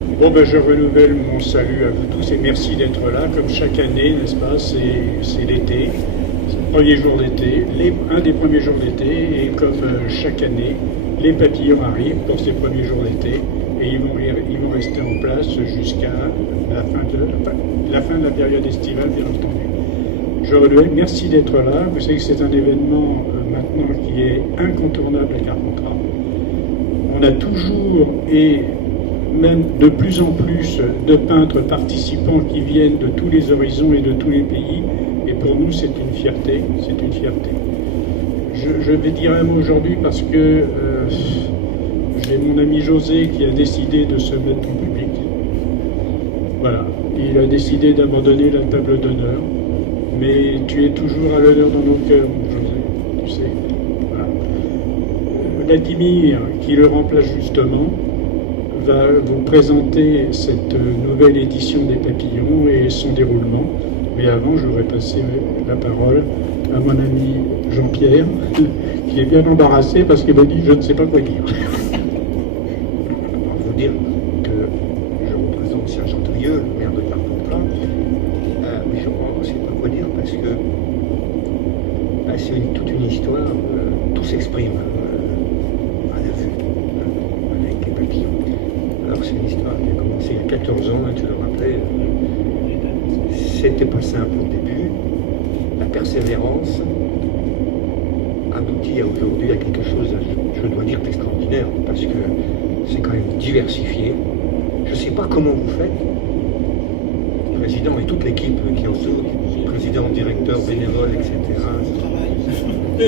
Bon, ben, je renouvelle mon salut à vous tous et merci d'être là. Comme chaque année, n'est-ce pas, c'est l'été, c'est le premier jour d'été, un des premiers jours d'été, et comme chaque année, les papillons arrivent pour ces premiers jours d'été et ils vont rester en place jusqu'à la fin de la période estivale, bien entendu. Je renouvelle, merci d'être là. Vous savez que c'est un événement maintenant qui est incontournable à Carpentras. On a toujours et même de plus en plus de peintres participants qui viennent de tous les horizons et de tous les pays. Et pour nous, c'est une fierté. C'est une fierté. Je vais dire un mot aujourd'hui parce que j'ai mon ami José qui a décidé de se mettre en public. Voilà. Il a décidé d'abandonner la table d'honneur. Mais tu es toujours à l'honneur dans nos cœurs, José. Tu sais. Voilà. Vladimir, qui le remplace justement, va vous présenter cette nouvelle édition des Papillons et son déroulement. Mais avant, je voudrais passer la parole à mon ami Jean-Pierre, qui est bien embarrassé parce qu'il m'a dit « je ne sais pas quoi dire ». Je vous dire que je représente Sergent Trieux, le maire de Carpentras, mais je ne sais pas quoi dire parce que c'est toute une histoire, tout s'exprime à la vue avec les papillons. Alors c'est une histoire qui a commencé il y a 14 ans, tu le rappelais. C'était pas simple au début. La persévérance aboutit aujourd'hui à quelque chose, je dois dire, d'extraordinaire, parce que c'est quand même diversifié. Je ne sais pas comment vous faites, le président et toute l'équipe qui en sort, président, directeur, bénévole, etc.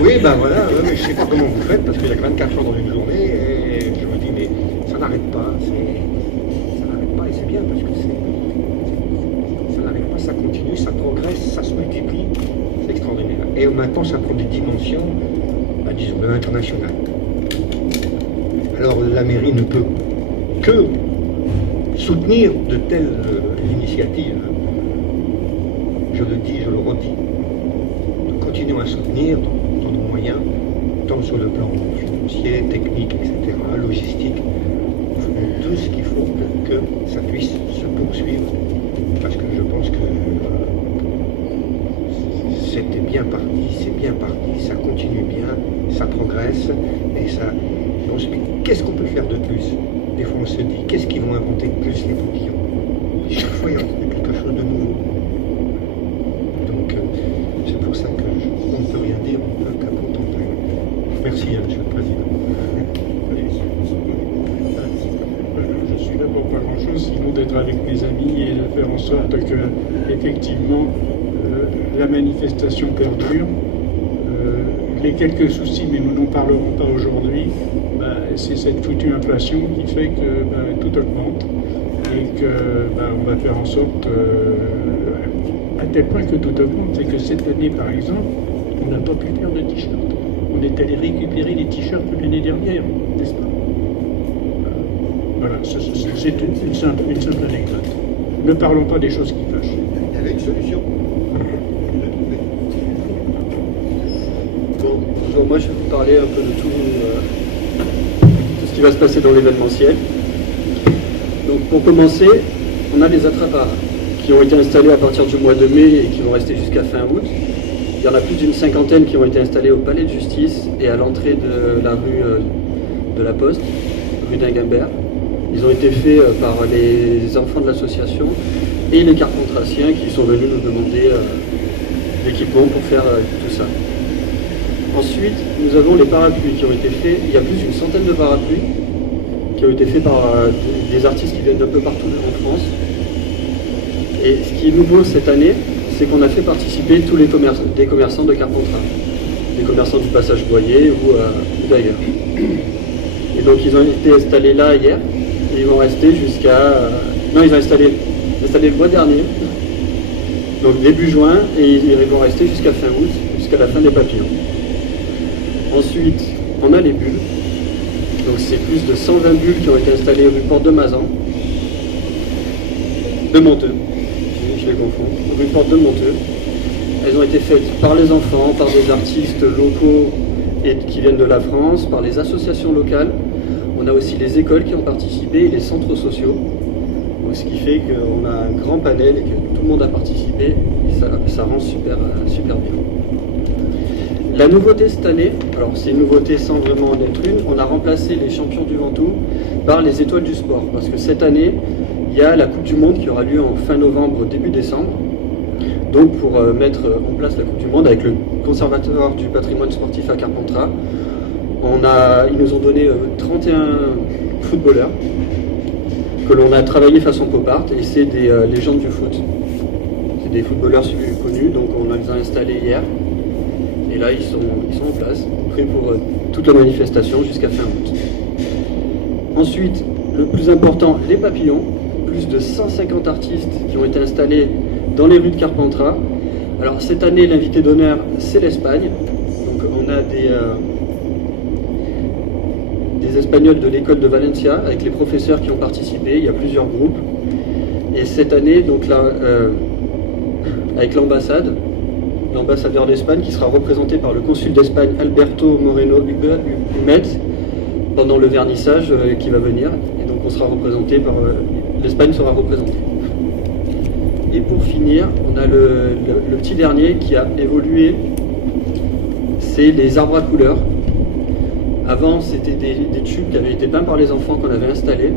Oui, ben voilà, ouais, mais je ne sais pas comment vous faites, parce qu'il y a 24 heures dans une journée, et je me dis, mais ça n'arrête pas, et c'est bien, parce que ça n'arrête pas, ça continue, ça progresse, ça se multiplie, c'est extraordinaire. Et maintenant, ça prend des dimensions, disons, internationales. Alors, la mairie ne peut que soutenir de telles initiatives. Je le dis, je le redis. Nous continuons à soutenir dans nos moyens, tant sur le plan financier, technique, etc., logistique. Nous faisons tout ce qu'il faut pour que ça puisse se poursuivre. Parce que je pense que c'était bien parti, ça continue bien, ça progresse, et ça... On se dit, qu'est-ce qu'on peut faire de plus? Des fois on se dit, qu'est-ce qu'ils vont inventer de plus les papillons? Et chaque fois il y a quelque chose de nouveau. Donc c'est pour ça qu'on ne peut rien dire, on ne peut qu'à contempler. Merci, Monsieur le Président. Je suis là pour pas grand-chose, sinon d'être avec mes amis et de faire en sorte que, effectivement, la manifestation perdure. Les quelques soucis, mais nous n'en parlerons pas aujourd'hui, c'est cette foutue inflation qui fait que tout augmente et que on va faire en sorte, à tel point que tout augmente, c'est que cette année, par exemple, on n'a pas pu faire de t-shirts. On est allé récupérer les t-shirts de l'année dernière, n'est-ce pas? Voilà, c'est une simple anecdote. Ne parlons pas des choses qui fâchent. Il y avait une solution. Bon, moi je vais vous parler un peu de tout ce qui va se passer dans l'événementiel. Donc pour commencer, on a les attrape-rats qui ont été installés à partir du mois de mai et qui vont rester jusqu'à fin août. Il y en a plus d'une cinquantaine qui ont été installés au Palais de Justice et à l'entrée de la rue de la Poste, rue d'Inguimbert. Ils ont été faits par les enfants de l'association et les carpentraciens qui sont venus nous demander l'équipement pour faire tout ça. Ensuite, nous avons les parapluies qui ont été faits. Il y a plus d'une centaine de parapluies qui ont été faits par des artistes qui viennent d'un peu partout en France. Et ce qui est nouveau cette année, c'est qu'on a fait participer tous les commerçants de Carpentras, des commerçants du passage Boyer ou d'ailleurs. Et donc ils ont été installés là hier, et ils vont rester jusqu'à... non, ils ont installé le mois dernier, donc début juin, et ils vont rester jusqu'à fin août, jusqu'à la fin des papillons. Ensuite, on a les bulles. Donc c'est plus de 120 bulles qui ont été installées rue Porte de Mazan, de Monteux, je les confonds, rue Porte de Monteux. Elles ont été faites par les enfants, par des artistes locaux et qui viennent de la France, par les associations locales. On a aussi les écoles qui ont participé et les centres sociaux. Donc, ce qui fait qu'on a un grand panel et que tout le monde a participé, et ça rend super bien. La nouveauté cette année, alors c'est une nouveauté sans vraiment en être une, on a remplacé les champions du Ventoux par les étoiles du sport. Parce que cette année, il y a la Coupe du Monde qui aura lieu en fin novembre, début décembre. Donc pour mettre en place la Coupe du Monde avec le conservatoire du patrimoine sportif à Carpentras, ils nous ont donné 31 footballeurs que l'on a travaillé façon pop art, et c'est des légendes du foot. C'est des footballeurs connus, donc on les a installés hier. Et là, ils sont en place, prêts pour toute la manifestation jusqu'à fin août. Ensuite, le plus important, les papillons. Plus de 150 artistes qui ont été installés dans les rues de Carpentras. Alors cette année, l'invité d'honneur, c'est l'Espagne. Donc on a des Espagnols de l'école de Valencia avec les professeurs qui ont participé. Il y a plusieurs groupes. Et cette année, donc là, avec l'ambassadeur d'Espagne qui sera représenté par le consul d'Espagne Alberto Moreno Humet pendant le vernissage qui va venir. Et donc on sera représenté par l'Espagne sera représentée. Et pour finir, on a le petit dernier qui a évolué, c'est les arbres à couleurs. Avant, c'était des tubes qui avaient été peints par les enfants qu'on avait installés.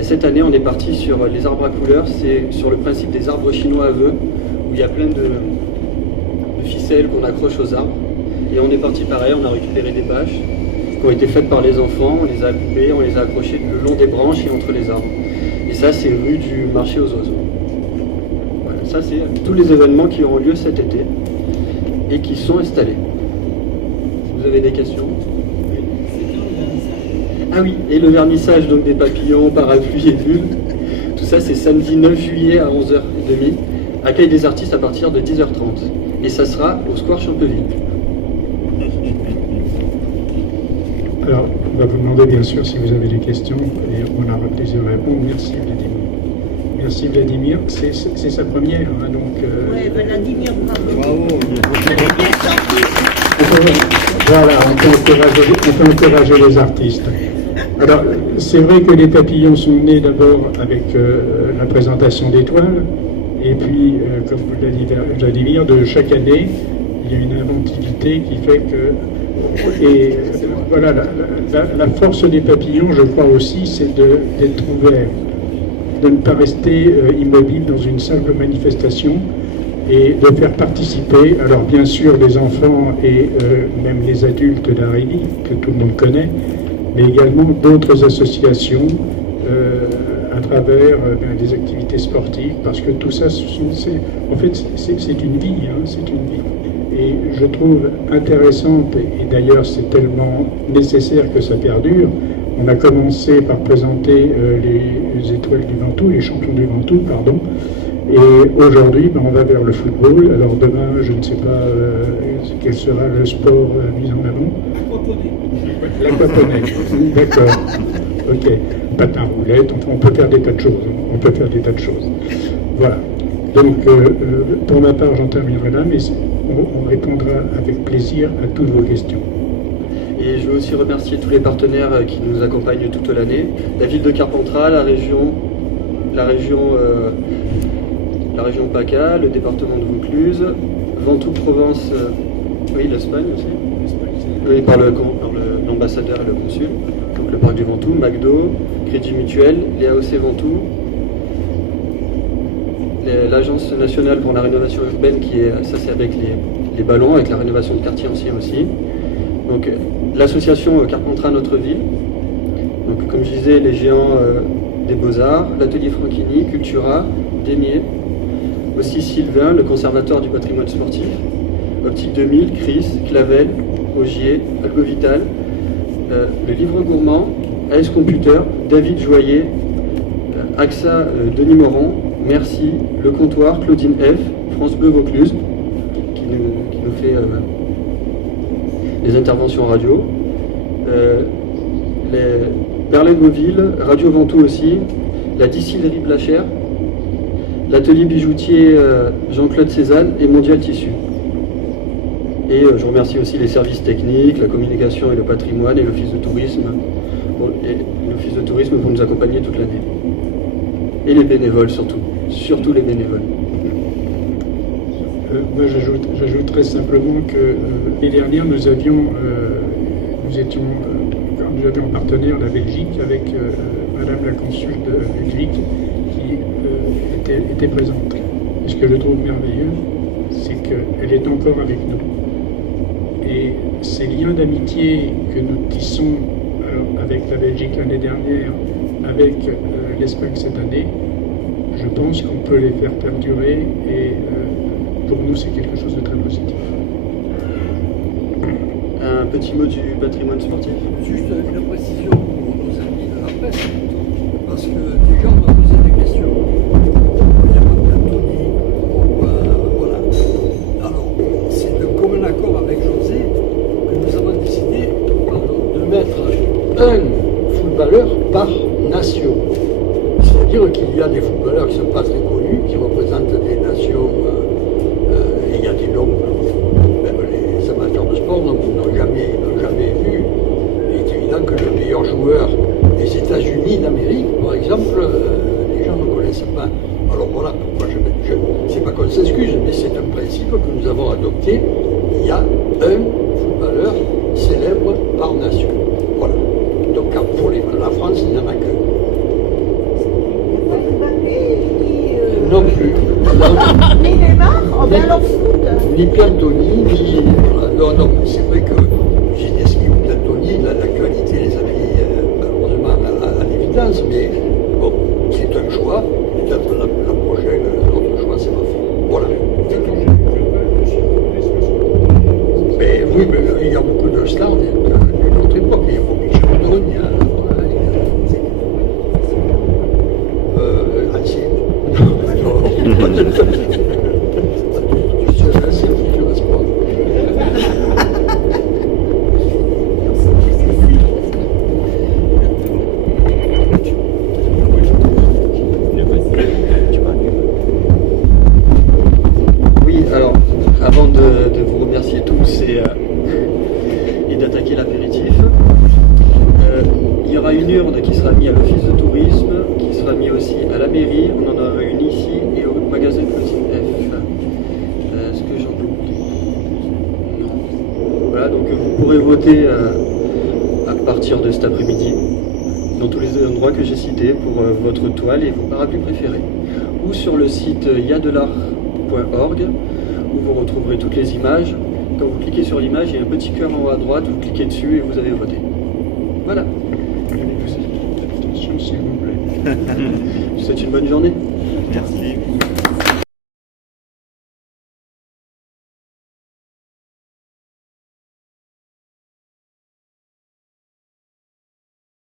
Et cette année, on est parti sur les arbres à couleurs, c'est sur le principe des arbres chinois à vœux, où il y a plein de ficelles qu'on accroche aux arbres. Et on est parti pareil, on a récupéré des bâches qui ont été faites par les enfants, on les a coupées, on les a accrochées le long des branches et entre les arbres. Et ça, c'est rue du marché aux oiseaux. Voilà, ça, c'est tous les événements qui auront lieu cet été et qui sont installés. Vous avez des questions? Ah oui, et le vernissage donc des papillons, parapluies et bulles. Tout ça, c'est samedi 9 juillet à 11h30. Accueil des artistes à partir de 10h30. Et ça sera au Square Champeville. Alors, on va vous demander bien sûr si vous avez des questions et on aura plaisir à répondre. Merci Vladimir. Merci Vladimir. C'est sa première, hein, donc. Oui, Vladimir, Bravo. Voilà, on peut encourager les artistes. Alors, c'est vrai que les papillons sont nés d'abord avec la présentation d'étoiles, et puis, comme vous l'avez dit, Vladimir, de chaque année, il y a une inventivité qui fait que... Et voilà, la force des papillons, je crois aussi, c'est d'être ouvert, de ne pas rester immobile dans une simple manifestation, et de faire participer, alors bien sûr les enfants et même les adultes d'Arili, que tout le monde connaît, mais également d'autres associations à travers des activités sportives, parce que tout ça, en fait, c'est une vie, hein, c'est une vie. Et je trouve intéressante, et d'ailleurs c'est tellement nécessaire que ça perdure. On a commencé par présenter les étoiles du Ventoux, les champions du Ventoux, pardon. Et aujourd'hui, on va vers le football. Alors demain, je ne sais pas quel sera le sport mis en avant. L'aquaponais. D'accord. Ok. Patin roulette. Enfin, on peut faire des tas de choses. Voilà. Donc, pour ma part, j'en terminerai là, mais on répondra avec plaisir à toutes vos questions. Et je veux aussi remercier tous les partenaires qui nous accompagnent toute l'année. La ville de Carpentras, la région PACA, le département de Vaucluse, Ventoux Provence, oui, l'Espagne aussi, oui, par l'ambassadeur et le consul, donc le parc du Ventoux, McDo, Crédit Mutuel, les AOC Ventoux, l'Agence nationale pour la rénovation urbaine, ça c'est avec les ballons, avec la rénovation de quartier ancien aussi. Donc l'association Carpentras Notre Ville, donc comme je disais, les géants des Beaux-Arts, l'atelier Franchini, Cultura, Démier, aussi Sylvain, le conservatoire du patrimoine sportif, Optique 2000, Chris, Clavel, Augier, Algovital, le livre gourmand, AS Computer, David Joyer, AXA Denis Moran, Merci, Le Comptoir, Claudine F, France Bleu Vaucluse, qui nous fait les interventions radio, Berlingoville, Radio Ventoux aussi, la distillerie Blachère, l'atelier bijoutier Jean-Claude Cézanne et Mondial Tissu. Et je remercie aussi les services techniques, la communication et le patrimoine et l'office de tourisme pour nous accompagner toute l'année. Et les bénévoles surtout. Surtout les bénévoles. Moi, j'ajouterais simplement que l'année dernière, nous avions en partenaire la Belgique avec Madame la consul de Belgique qui était présente. Et ce que je trouve merveilleux, c'est qu'elle est encore avec nous. Et ces liens d'amitié que nous tissons avec la Belgique l'année dernière, avec l'Espagne cette année, je pense qu'on peut les faire perdurer et pour nous c'est quelque chose de très positif. Un petit mot du patrimoine sportif? Juste une précision pour nos amis de la presse, parce que des gens m'ont posé des questions. Il n'y a pas d'Anthony, voilà. Alors, c'est de commun accord avec José que nous avons décidé de mettre un footballeur par nation. C'est-à-dire qu'il y a des footballeurs qui ne sont pas très connus, qui représentent des nations, et il y a des noms, même les amateurs de sport n'ont jamais vu. Il est évident que le meilleur joueur des États-Unis d'Amérique, par exemple, les gens ne connaissent pas. Alors voilà, pourquoi c'est pas qu'on s'excuse, mais c'est un principe que nous avons adopté. Il y a un footballeur célèbre par nation. Voilà. Donc pour la France, il n'y en a qu'un. Non plus. Ni Neymar, en bien foot. Ni Piantoni, ni. Non, c'est vrai que Ginesky ou Piantoni, l'actualité les a mis malheureusement à l'évidence, mais bon, c'est un choix. Peut-être la prochaine, notre choix, c'est ma fille. Voilà. Mais oui, mais il y a beaucoup de stars de notre époque. Il y a Bobby Charlton, il y a. Oui, alors, avant de vous remercier tous et d'attaquer l'apéritif, il y aura une urne qui sera mise à l'office de tourisme, qui sera mise aussi à la mairie, on en aura une ici et au magasin Clothing F. Est-ce que j'en oublie? Non. Voilà, donc vous pourrez voter à partir de cet après-midi dans tous les endroits que j'ai cités pour votre toile et vos parapluies préférés. Ou sur le site yadelart.org où vous retrouverez toutes les images. Quand vous cliquez sur l'image, il y a un petit cœur en haut à droite, vous cliquez dessus et vous avez voté. Voilà. Attention s'il vous plaît. Je vous souhaite une bonne journée. Merci.